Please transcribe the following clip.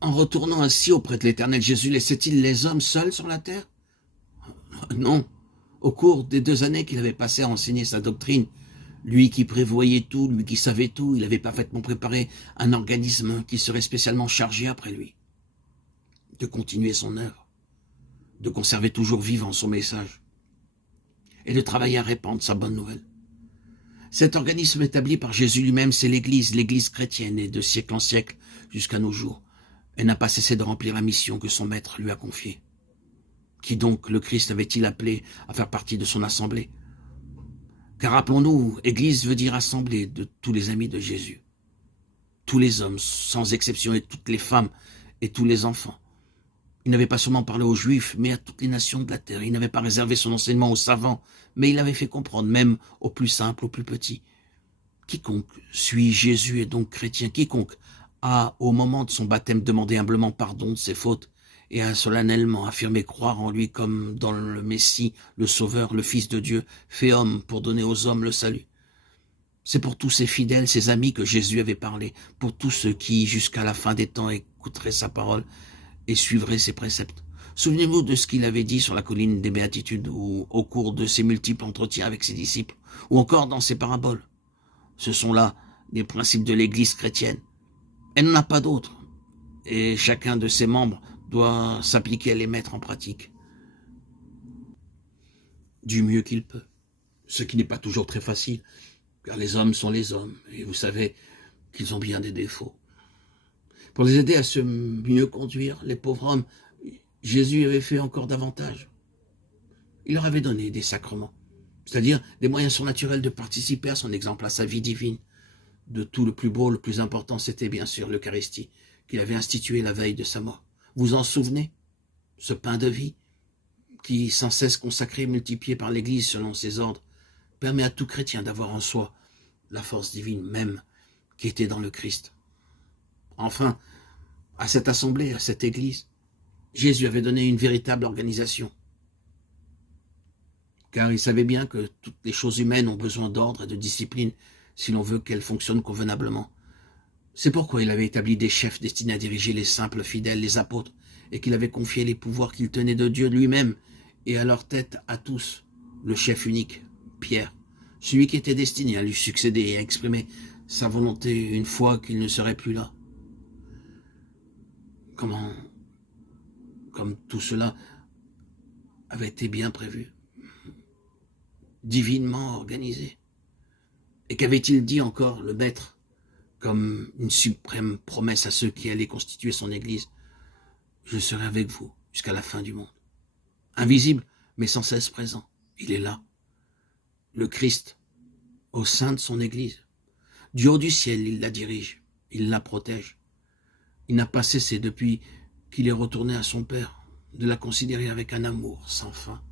En retournant ainsi auprès de l'Éternel Jésus, laissait-il les hommes seuls sur la terre? Non. Au cours des 2 années qu'il avait passées à enseigner sa doctrine, lui qui prévoyait tout, lui qui savait tout, il avait parfaitement préparé un organisme qui serait spécialement chargé après lui de continuer son œuvre, de conserver toujours vivant son message et de travailler à répandre sa bonne nouvelle. Cet organisme établi par Jésus lui-même, c'est l'Église chrétienne, et de siècle en siècle jusqu'à nos jours. Elle n'a pas cessé de remplir la mission que son maître lui a confiée. Qui donc le Christ avait-il appelé à faire partie de son assemblée? Car rappelons-nous, Église veut dire assemblée de tous les amis de Jésus. Tous les hommes, sans exception, et toutes les femmes, et tous les enfants. Il n'avait pas seulement parlé aux Juifs, mais à toutes les nations de la terre. Il n'avait pas réservé son enseignement aux savants, mais il avait fait comprendre même aux plus simples, aux plus petits. Quiconque suit Jésus est donc chrétien. Quiconque a, au moment de son baptême, demandé humblement pardon de ses fautes et a solennellement affirmé croire en lui comme dans le Messie, le Sauveur, le Fils de Dieu, fait homme pour donner aux hommes le salut. C'est pour tous ces fidèles, ces amis que Jésus avait parlé, pour tous ceux qui, jusqu'à la fin des temps, écouteraient sa parole et suivraient ses préceptes. Souvenez-vous de ce qu'il avait dit sur la colline des Béatitudes ou au cours de ses multiples entretiens avec ses disciples, ou encore dans ses paraboles. Ce sont là les principes de l'Église chrétienne. Elle n'en a pas d'autres, et chacun de ses membres doit s'appliquer à les mettre en pratique du mieux qu'il peut, ce qui n'est pas toujours très facile, car les hommes sont les hommes, et vous savez qu'ils ont bien des défauts. Pour les aider à se mieux conduire, les pauvres hommes, Jésus avait fait encore davantage. Il leur avait donné des sacrements, c'est-à-dire des moyens surnaturels de participer à son exemple, à sa vie divine. De tout, le plus beau, le plus important, c'était bien sûr l'Eucharistie, qu'il avait instituée la veille de sa mort. Vous en souvenez? Ce pain de vie, qui, sans cesse consacré et multiplié par l'Église selon ses ordres, permet à tout chrétien d'avoir en soi la force divine même qui était dans le Christ. Enfin, à cette assemblée, à cette Église, Jésus avait donné une véritable organisation, car il savait bien que toutes les choses humaines ont besoin d'ordre et de discipline si l'on veut qu'elles fonctionnent convenablement. C'est pourquoi il avait établi des chefs destinés à diriger les simples fidèles, les apôtres, et qu'il avait confié les pouvoirs qu'il tenait de Dieu lui-même, et à leur tête à tous, le chef unique, Pierre, celui qui était destiné à lui succéder et à exprimer sa volonté une fois qu'il ne serait plus là. Comme tout cela avait été bien prévu, divinement organisé. Et qu'avait-il dit encore, le Maître, comme une suprême promesse à ceux qui allaient constituer son Église? Je serai avec vous jusqu'à la fin du monde. Invisible, mais sans cesse présent. Il est là. Le Christ, au sein de son Église. Du haut du ciel, il la dirige. Il la protège. Il n'a pas cessé, depuis qu'il est retourné à son Père, de la considérer avec un amour sans fin.